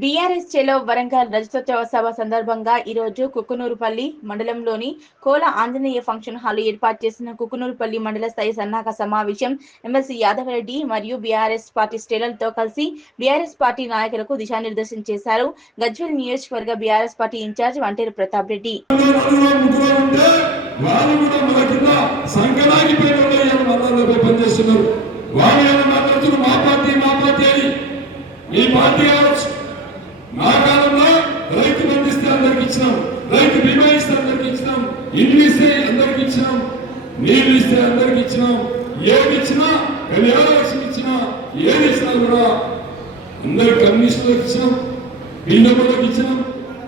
BRS చేలో వరంగల్ రజతోత్సవ సభ సందర్భంగా ఈరోజు కుకునూరుపల్లి మండలంలోని కోల ఆంజనేయ ఫంక్షన్ హాల్ ఏర్పాటు చేసిన కుకునూరుపల్లి మండల స్థాయి సన్నాహక సమావేశం ఎమ్మెల్సీ యాదవరెడ్డి మరియు బీఆర్ఎస్ పార్టీ శ్రేణులతో కలిసి బీఆర్ఎస్ పార్టీ నాయకులకు దిశానిర్దేశం చేశారు. గజ్వేల్ నియోజకవర్గ బీఆర్ఎస్ పార్టీ ఇన్ఛార్జ్ వంటేరు ప్రతాప్ రెడ్డి మా కాలంలో రైతు బంధిస్తే అందరికి ఇచ్చినాం, రైతు బీమా ఇస్తే అందరికి ఇచ్చినాం, ఇల్లు ఇస్తే అందరికి ఇచ్చినాం, నీళ్ళు ఇస్తే అందరికి ఇచ్చినాం, ఏది ఇచ్చినా కళ్యాణ లక్ష్మి ఇచ్చినా ఏది ఇచ్చినా కూడా అందరికి కమ్యూనిస్టులకు ఇచ్చినాం, బీజేపీలకు ఇచ్చినాం,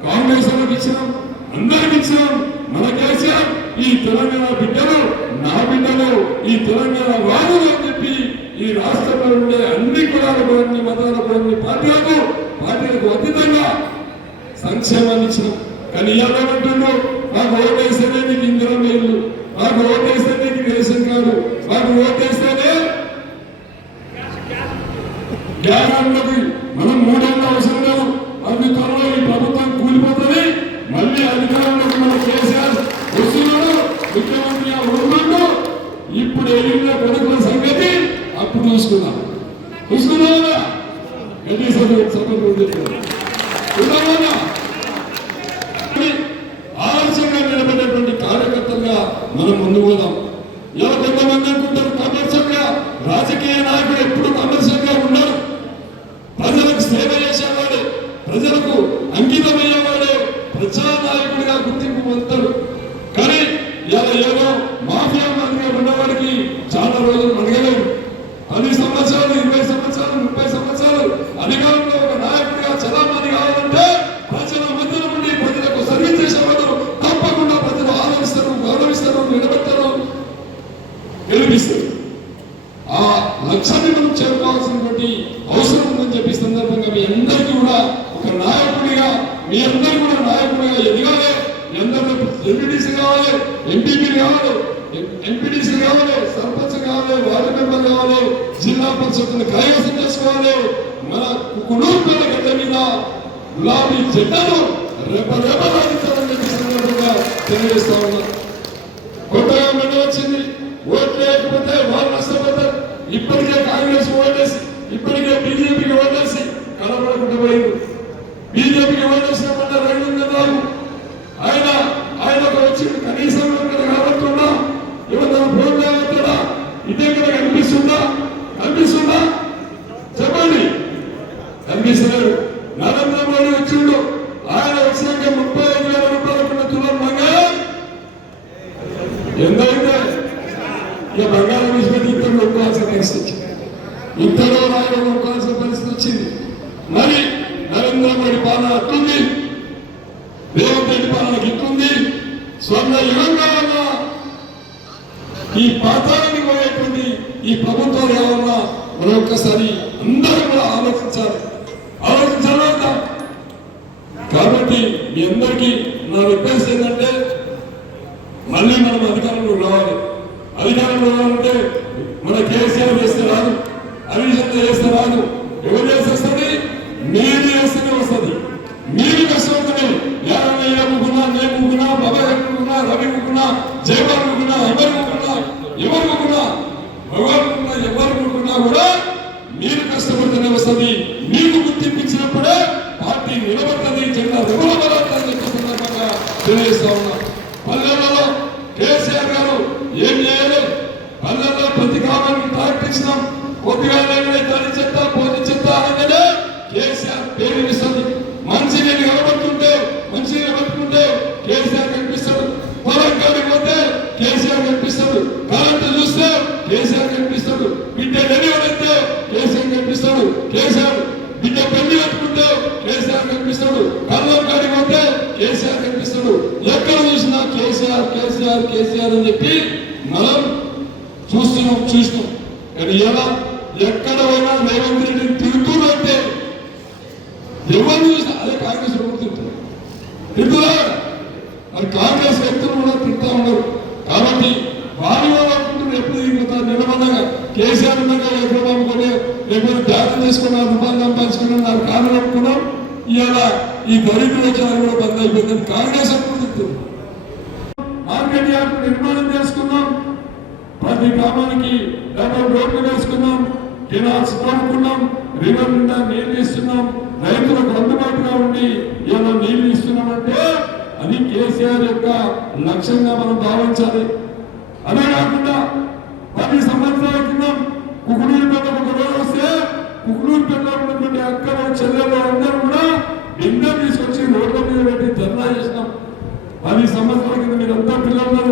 కాంగ్రెస్ వాళ్ళకి ఇచ్చినాం, అందరికి ఇచ్చినాం. మన కేసీఆర్ ఈ తెలంగాణ బిడ్డలు నా బిడ్డలు, ఈ తెలంగాణ వాదులు అని చెప్పి ఈ రాష్ట్రంలో ఉండే అన్ని కులాలకు అన్ని మతాలకు అన్ని పార్టీలకు అతీతంగా సంక్షేమాన్ని ఇచ్చినాం. కానీ ఇవ్వాలంటున్నావు మాకు ఓటేస్తేనే నీకు ఇందిరా మేలు, మాకు ఓటేస్తేనే నీకు రేషన్ కార్డు, మాకు ఓటేస్తేనే గ్యారంటీ మనం 3 ఏళ్ళ అవసరం లేదు, అది త్వరలో ఈ ప్రభుత్వం కూలిపోతుంది, మళ్ళీ అధికారంలోకి మన కేసీఆర్ వస్తున్నాడు, ముఖ్యమంత్రి ఉన్నాడు. ఇప్పుడు ఎదిగిన కొడుకుల సంగతి అప్పుడు చూసుకున్నాం. ఆలస్యంగా నిలబడేటువంటి కార్యకర్తలుగా మనం ముందు పోదాం. ఇలా కొంతమంది అనుకుంటారు కమర్షియల్గా రాజకీయ నాయకుడు ఎప్పుడు కమర్షియల్గా ఉండరు. ప్రజలకు సేవ చేసేవాడే, ప్రజలకు అంకితమయ్యేవాడే ప్రజానాయకుడిగా గుర్తింపు పొందుతారు. కానీ ఇలా ఏదో మాఫియా మందిగా ఉన్నవాడికి చాలా రోజులు అడగలేరు. 10 సంవత్సరాలు 20 సంవత్సరాలు 30 సంవత్సరాలు అధికారంలో ఒక నాయకుడిగా చలామణి కావాలంటే ప్రజల మధ్య నుండి ప్రజలకు సర్వీస్ చేసేవాళ్ళు తప్పకుండా ప్రజలు ఆదరిస్తారు, గౌరవిస్తారు, నిలబెడతారు, గెలిపిస్తారు. ఆ లక్ష్యాన్ని మనం చేరుకోవాల్సినటువంటి అవసరం ఉందని చెప్పి సందర్భంగా మీ అందరికీ కూడా ఒక నాయకుడిగా, మీ అందరూ కూడా నాయకుడిగా ఎదగాలి. మీ అందరూ ఎంపీటీసీ కావాలి, ఎంపీపీ కావాలి, ఎంపీటీసీ కావాలి, సర్పంచ్ కావాలి, వార్డు మెంబర్ కావాలి, జిల్లా పరిషత్తును కైవసం చేసుకోవాలి. మన కుటుంబాల గడ్డ మీద గులాబీ జెండాను రెపరెపలాడించాలని చెప్పి సందర్భంగా తెలియజేస్తా ఉన్నారు. కొత్తగా మండలి వచ్చింది, ఓట్లు లేకపోతే వాళ్ళు నష్టపోతారు. ఇప్పటికే కాంగ్రెస్ ఓటేసి, ఇప్పటికే బీజేపీకి ఓటేసి కలపడకుండా పోయింది. బీజేపీకి ఓటేసినప్పుడు 200 ఆయనకు వచ్చి కనీసం కాబట్టున్నా ఏమన్నా ఫోన్ కావద్దా, ఇదే కదా కనిపిస్తుందా చెప్పండి. కనిపిస్తున్నాడు. నరేంద్ర మోడీ వచ్చిండు, ఆయన వచ్చినాక 35,000 రూపాయలు తులం బంగారం ఎంతైతే ఇక బంగారం విషయం ఇంతలో ఒప్పుకోవాల్సిన పరిస్థితి వచ్చింది, ఇంతలో రాయడం ఒప్పుకోవాల్సిన పరిస్థితి వచ్చింది. మరి నరేంద్ర మోడీ పాలన అట్టుంది, రేవంత్ రెడ్డి పాలనకి ఇట్టుంది. స్వర్ణ యుగంగా ఉన్న ఈ పాతాలని పోయేటువంటి ఈ ప్రభుత్వాలు ఏమన్నా మనం ఒక్కసారి అందరూ కూడా ఆలోచించాలి. కాబట్టి మీ అందరికీ నా రిక్వెస్ట్ ఏంటంటే మళ్ళీ మనం అధికారంలో రావాలి. అధికారంలో రావాలంటే మన కేసీఆర్ చేస్తే రాదు, హరీష్ చేస్తే రాదు. ఎవరు చేసేస్తుంది? మీరు చేస్తేనే వస్తుంది. మీరు కష్టపడుతుంది. నేను ముగ్గున్నా, బాబాయ్ ముగ్గున్నా, రవి ముగ్గున్నా, జయబాబు ముగ్గున్నా, ఎవరు ముగ్గున్నా కూడా మీరు కష్టపడితేనే వస్తుంది. మీకు గుర్తింపించినప్పుడే పార్టీ నిలబడుతుంది, జెండా రెగులబడాలని చెప్పే సందర్భంగా తెలియజేస్తా ఉన్నా. పల్లెలలో కేసీఆర్ గారు ఏం చేయాలి? పల్లెల్లో ప్రతి గ్రామానికి ట్రాక్టర్ ఇచ్చినాం. కొద్దిగా తల్లి చెత్త పోటీ చెత్త అనగానే కేసీఆర్ పేరు ఇస్తుంది. మంచిగా నిలబడుతుంటే కేసీఆర్ కనిపిస్తాడు. పొలం కాడికి పోతే కేసీఆర్ కనిపిస్తాడు. కరెంటు చూస్తే కేసీఆర్ కనిపిస్తాడు. బిడ్డ డెలివరీ కేసీఆర్ కనిపిస్తాడు. కేసీఆర్ బిడ్డ పెళ్లి కట్టుకుంటే కేసీఆర్ కనిపిస్తాడు. కళ్ళం కాడికి పోతే కేసీఆర్ కనిపిస్తాడు. ఎక్కడ చూసినా కేసీఆర్ అని చెప్పి మనం చూస్తున్నాం. కానీ ఎలా ఎక్కడ పోయినా రేవంత్ రెడ్డిని తిరుగుతుందంటే ఎవరు చూసినా అదే కాంగ్రెస్ తింటున్నారు. మరి కాంగ్రెస్ వ్యక్తులు కూడా తింటా ఉన్నారు. కాబట్టి వారి వాళ్ళు అనుకుంటున్నారు ఎప్పుడు నిలబడగా కేసీఆర్ ఉండగా ఎక్కడ అమ్ముకొని లేకపోతే త్యాగం చేసుకున్నారు, రూపాయలు సంపాదించుకున్నారు, నాకు కారణం అనుకున్నాం. ఇవాళ ఈ దరిద్ర చాలు కూడా బంద్ అయిపోయిందని కాంగ్రెస్ అప్పుడు చెప్తుంది. మార్కెట్ యార్డ్ నిర్మాణం చేసుకున్నాం, ప్రతి గ్రామానికి డబల్ రోడ్లు వేసుకున్నాం, కెనాల్స్ తోడుకున్నాం, రివర్ నిండా నీళ్లు ఇస్తున్నాం, రైతులకు అందుబాటుగా ఉండి ఇలా నీళ్లు ఇస్తున్నామంటే అది కేసీఆర్ యొక్క లక్ష్యంగా మనం భావించాలి. అదే కాకుండా 10 సంవత్సరాల కింద కుకునూరుపేట ఒక రోజు వస్తే కుకునూరుపేటలో ఉన్నటువంటి అక్కలు చెల్లెలు అందరూ కూడా బిందె తీసుకొచ్చి రోడ్ల మీద పెట్టి ధర్నా చేసినాం. 10 సంవత్సరాల కింద మీరంతా పిల్లలు,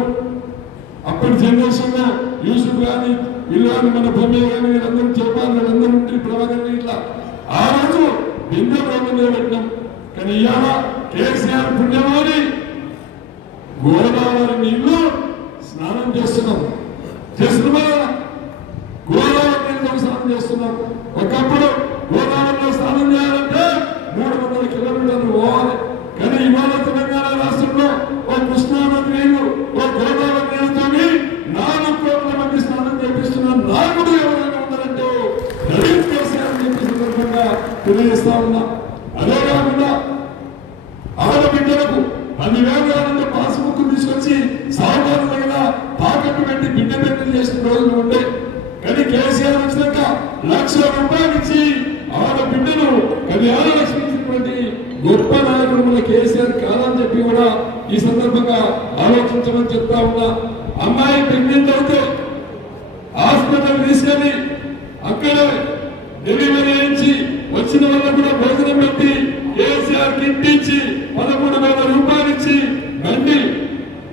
అప్పటి జనరేషన్ లో యూసుఫ్ కానీ వీళ్ళు కానీ మన భూమి కానీ వీళ్ళందరూ చెప్పాలి, వీళ్ళందరూ ఉంటే ప్రభాకర్ ఇట్లా ఆ రోజు బిందె రోడ్ల మీద పెట్టినాం. కానీ ఇవాళ కేసీఆర్ పుణ్యమాని గోదావరి నీళ్లు స్నానం చేస్తున్నాం, గోదావరి నీళ్ళతో స్నానం చేస్తున్నాం. ఒకప్పుడు గోదావరిలో స్నానం చేయాలంటే 300 కిలోమీటర్లు పోవాలి. కానీ ఇవాళ తెలంగాణ రాష్ట్రంలో ఓ కృష్ణానది నీళ్లు, ఓ గోదావరి నీళ్ళతో 4 కోట్ల మంది స్నానం చేపిస్తున్నారు. నాయకుడు ఎవరైనా ఉన్నారంటే కేసీఆర్ చెప్పి సందర్భంగా తెలియజేస్తా ఉన్నా. అదే కాకుండా ఆడబిడ్డలకు 10,000 పాస్బుక్ తీసుకొచ్చి సాగుదారు దగ్గర తాకట్టు పెట్టి బిడ్డ పెద్దలు చేసిన రోజులు ఉండే. కానీ కేసీఆర్ వచ్చినాక ₹1,00,000 ఇచ్చి ఆడబిడ్డను కళ్యాణ లక్ష్మి ఇచ్చినటువంటి గొప్ప నాయకుడు మన కేసీఆర్ కాదని చెప్పి కూడా ఈ సందర్భంగా ఆలోచించమని చెప్తా ఉన్నా. అమ్మాయి ప్రెగ్నెంట్ అయితే హాస్పిటల్ తీసుకెళ్లి అక్కడ డెలివరీ చేయించి వచ్చిన వాళ్ళకు కూడా భోజనం పెట్టి కేసీఆర్ కిట్ ఇచ్చి ₹13,000 ఇచ్చి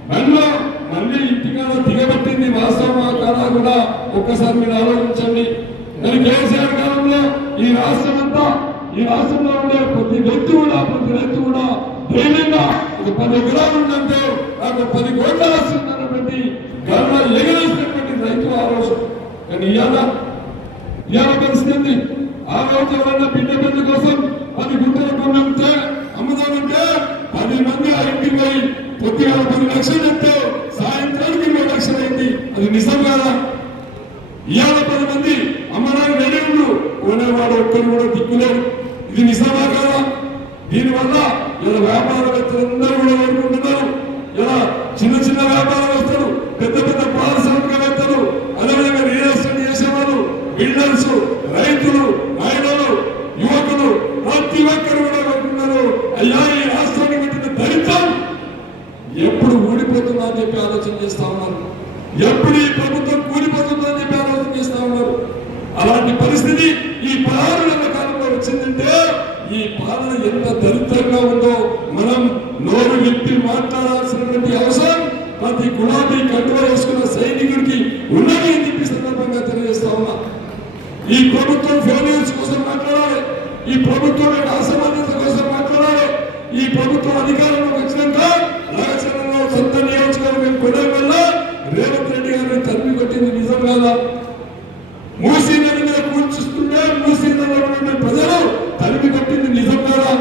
బండిలో మళ్ళీ ఇంటికాడ దిగబెట్టింది. వాస్తవమా కాదా కూడా ఒక్కసారి మీరు ఆలోచించండి. మరి కేసీఆర్ కాలంలో ఈ రాష్ట్రంలో ఉండే ప్రతి వ్యక్తి కూడా ధైర్యంగా ఒక 10 ఎకరాలు ఉందంటే నాకు 10 కోట్ల వస్తున్నటువంటి గర్వ ఎగరేసినటువంటి రైతు ఆ రోజు. కానీ ఇవాళ పరిస్థితి ఆ రోజు ఎవరైనా బిడ్డ పెళ్లి కోసం 10 గుంటలు కొనంటే అమ్ముదామంటే 10 మంది ఆ ఇంటికి పోయి పొద్దుగా 10 లక్షలు చెప్తే సాయంత్రానికి 20 లక్షలు అయింది. అది నిజం కాదా? ఇవాళ 10 మంది అమ్మడానికి రెడీ ఉండు, కొనేవాడు ఒక్కరు కూడా దిక్కులేరు. ఇది నిజమా కాదా? దీనివల్ల ఇలా వ్యాపారవేత్తలందరూ కూడా కోరుకుంటున్నారు. ఇలా చిన్న వ్యాపారవేత్తలు, పెద్ద పారిశ్రామికవేత్తలు, అదేవిధంగా రియల్ ఎస్టేట్ చేసేవాళ్ళు, బిల్డర్స్, రైతులు, మహిళలు, యువకులు ప్రతి ఒక్కరు కూడా కోరుకుంటున్నారు. అయ్యా ఈ రాష్ట్రానికి పెట్టిన దరిద్రం ఎప్పుడు ఊడిపోతుందా అని చెప్పి ఆలోచన చేస్తా ఉన్నారు. ఎప్పుడు ఈ ప్రభుత్వం కూలిపోతుందా అని చెప్పి ఆలోచన చేస్తా ఉన్నారు. అలాంటి పరిస్థితి ఈ 16 నెలల కాలంలో వచ్చిందంటే ఈ పాలన ఎంత దరిద్రంగా ఉందో మనం నోరు విప్పి మాట్లాడాల్సినటువంటి అవసరం ప్రతి గులాబీ కండువ వేసుకున్న సైనికుడికి ఉన్నది అని చెప్పి సందర్భంగా తెలియజేస్తా ఉన్నా. ఈ ప్రభుత్వం ఫెయిల్యూర్స్ కోసం మాట్లాడాలి, ఈ ప్రభుత్వం అసమానత కోసం మాట్లాడాలి. ఈ ప్రభుత్వం అధికారంలోకి వచ్చినాక రాజకీయంలో సొంత నియోజకవర్గం కొనడం వల్ల రేవంత్ రెడ్డి గారిని తరిమి కొట్టింది నిజం కాదా? మూసీ నది మీద కూర్చుస్తుంటే మూసీ నదిలో ఉన్న ప్రజలు తరిమి కొట్టింది నిజం కాదా?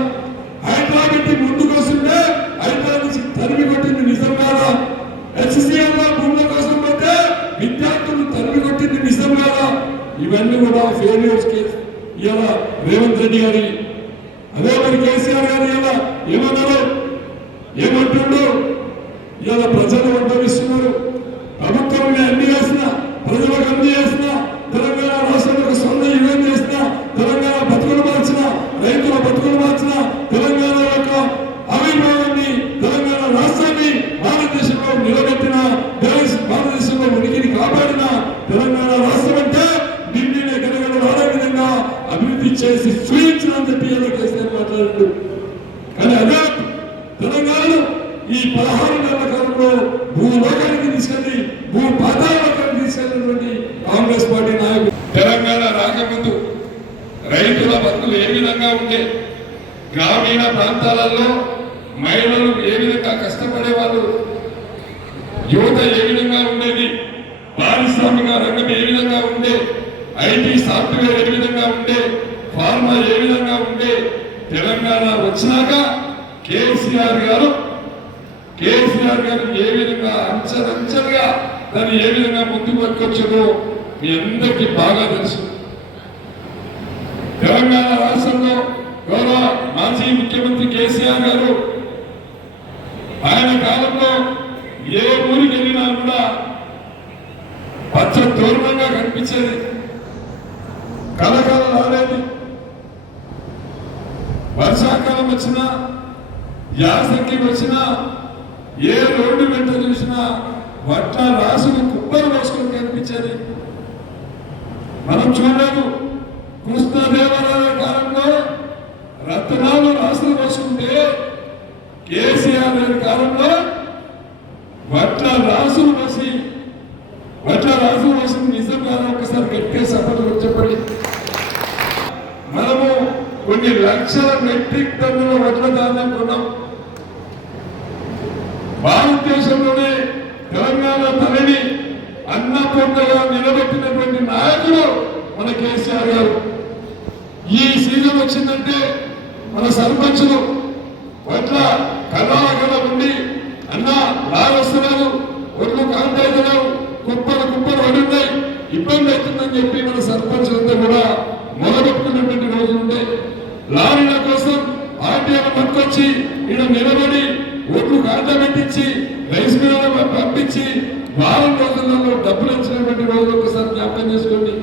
హైదరాబాద్ ముందుకు వస్తుంటే హైదరాబాద్ నుంచి తరిమి కొట్టింది నిజం కాదా? HCL భూముల కోసం పోతే విద్యార్థులు తరిమి కొట్టింది నిజం కాదా? ఇవన్నీ కూడా ఫెయిల్యూర్స్ కేసు. ఇవాళ రేవంత్ రెడ్డి గారి అదే మరి కేసీఆర్ గారు ఇలా ఏమన్నారు, ఏమంటుండ్రు? ఇవాళ ప్రజలు అనుభవిస్తున్నారు. ప్రభుత్వం అన్ని చేసిన ప్రజలకు అన్ని చేసిన తెలంగాణ రాష్ట్రంలో సొంత యుగం చేసిన తెలంగాణ బతుకులు మార్చిన రైతుల బతుకులు మార్చిన తెలంగాణ యొక్క ఆవిర్భావాన్ని తెలంగాణ రాష్ట్రాన్ని భారతదేశంలో నిలబెట్టిన భారతదేశంలో ఉనికిని కాపాడిన తెలంగాణ రాష్ట్రం అంటే ఢిల్లీని గడగడలాడే విధంగా అభివృద్ధి చేసి చూయించడం చెప్పి కేసీఆర్ మాట్లాడారు. కానీ అదే తెలంగాణలో ఈ 16 నెలల కాలంలో భూలోకానికి తీసుకెళ్లి పాతాళానికి తీసుకెళ్లినటువంటి కాంగ్రెస్ పార్టీ నాయకులు తెలంగాణ రాకముందు రైతుల బతుకులు ఏ విధంగా ఉంటే, గ్రామీణ ప్రాంతాలలో మహిళలు ఏ విధంగా కష్టపడేవాళ్ళు, యువత ఏ విధంగా ఉండేది, పారిశ్రామిక రంగం ఏ విధంగా ఉండే, ఐటీ సాఫ్ట్వేర్ ఏ విధంగా ఉండే, ఫార్మా ఏ విధంగా ఉండే, తెలంగాణ వచ్చినాక కేసీఆర్ గారు ఏ విధంగా అంచెలంచెలుగా దాన్ని ఏ విధంగా ముందుకు పట్టుకొచ్చారో మీ అందరికీ బాగా తెలుసు. తెలంగాణ రాష్ట్రంలో గౌరవ మాజీ ముఖ్యమంత్రి కేసీఆర్ గారు ఆయన కాలంలో ఏ ఊరికి వెళ్ళినా కూడా పచ్చ తోరణంగా కనిపించేది, కలకాలం రాలేదు. వర్షాకాలం వచ్చినా యాసంగి వచ్చినా ఏ రోడ్డు వెంట చూసినా వట్ల రాసులు కుప్పలు వేసుకుని కనిపించేది. మనం చూడలేదు కృష్ణదేవరాయ కాలంలో రత్నాలు రాసులు వేసుకుంటే కేసీఆర్ గారి కాలంలో వట్ల రాసులు వేసి నిజం కాదు. ఒకసారి గట్టిగా సభలు చెప్పండి. మనము కొన్ని లక్షల మెట్రిక్ టన్నుల వడ్ల ధాన్యం కొన్నాం. భారతదేశంలోనే తెలంగాణ తల్లిని అన్నపూర్ణగా నిలబెట్టినటువంటి నాయకుడు మన కేసీఆర్ గారు. ఈ సీజన్ వచ్చిందంటే మన సర్పంచులు వడ్ల కళాగల ఉండి అన్న లాగొస్తున్నారు, ఒడ్లు కాంటాయితున్నావు, కుప్పలు పడున్నాయి, ఇబ్బంది అవుతుందని చెప్పి మన సర్పంచులంతా కూడా మొదలుపెట్టుకున్నటువంటి రోజులు ఉండే. లారీల కోసం ఆర్టీఐ పట్టుకొచ్చి ఈయన నిలబడి ఒడ్లు కాంట పెట్టించి రైస్ మిల్లులు పంపించి వారం రోజులలో డబ్బులు ఇచ్చినటువంటి రోజులు ఒకసారి జ్ఞాపకం చేసుకోండి.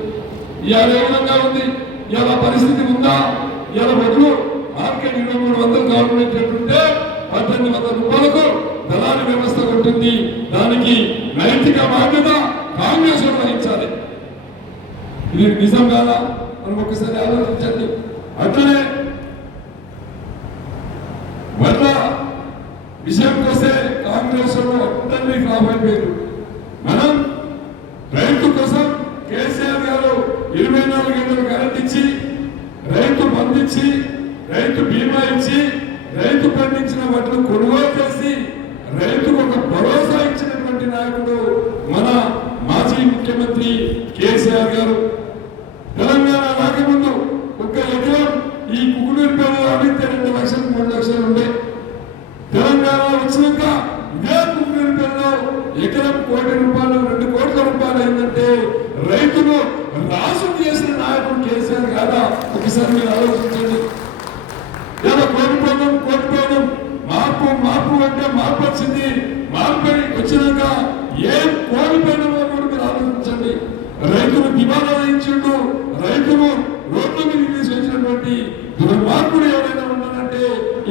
ఇవాళ ఏ విధంగా ఉంది? ఇవాళ పరిస్థితి ఉందా? ఇవాళ ఒడ్లు మార్కెట్ 2300 గవర్నమెంట్ ఉంటే 1800 రూపాయలకు దళారీ వ్యవస్థ ఉంటుంది. దానికి నైతిక బాధ్యత కాంగ్రెస్ వహించాలి. ఇది నిజం కాదా? మనం ఒకసారి ఆలోచించండి. అట్లనే వడ్ల విషయానికి వస్తే కాంగ్రెస్ అందరినీ కాపాడిపోయారు. మనం రైతు కోసం కేసీఆర్ గారు 24 గంటలు కరెంట్ ఇచ్చి, రైతు బంధించి, రైతు బీమా ఇచ్చి, రైతు పండించిన వడ్లు కొనుగోలు చేసి రైతుకు ఒక భరోసా ఇచ్చినటువంటి నాయకుడు మన మాజీ ముఖ్యమంత్రి కేసీఆర్ గారు. తెలంగాణ రాకముందు ఒక ఎకరం ఈ కుకునూరుపల్లిలో అడిగితే 2 లక్షలు 3 లక్షలు ఉండే. తెలంగాణ వచ్చినాక ఇదే కుకునూరుపల్లిలో ఎకరం 1 కోటి రూపాయలు 2 కోట్ల రూపాయలు అయిందంటే రైతులు రాసు చేసిన నాయకుడు కేసీఆర్ కాదా? ఒకసారి మీరు ఆలోచించండి. ఇలా కోల్పోవడం మార్పు అంటే మార్పు వచ్చింది. మార్పు వచ్చినాక ఏం కోల్పోయినో కూడా మీరు ఆలోచించండి. రైతులు దివాలా వేయించిండు, రైతులు రోడ్ల మీద తీసుకొచ్చినటువంటి దుర్మార్గుడు ఎవరైనా ఉన్నారంటే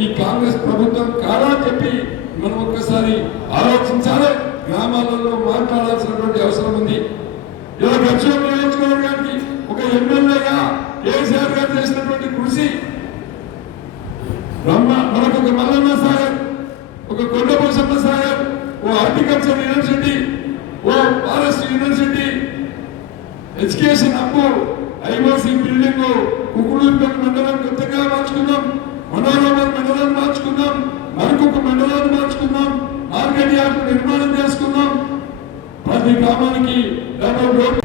ఈ కాంగ్రెస్ ప్రభుత్వం కాదా అని చెప్పి మనం ఒక్కసారి ఆలోచించాలి. గ్రామాలలో మాట్లాడాల్సినటువంటి అవసరం ఉంది. ఇలా గచ్చిబౌలి నియోజకవర్గానికి ఒక ఎమ్మెల్యేగా కేసీఆర్ గారు చేసినటువంటి కృషి, మనకు ఒక మల్లన్న సాగర్, ఒక కొండపోసమ్మ సాగర్, ఓ హార్టికల్చర్ యూనివర్సిటీ, ఓ forest university, education hub, IOC building, Kukunoorpally మండలం కొత్తగా మార్చుకున్నాం, మనోరమ మండలం మార్చుకున్నాం, మరొక మండలాన్ని మార్చుకున్నాం, మార్కెట్ యార్డ్ నిర్మాణం చేసుకున్నాం. ప్రతి గ్రామానికి 70 రోడ్లు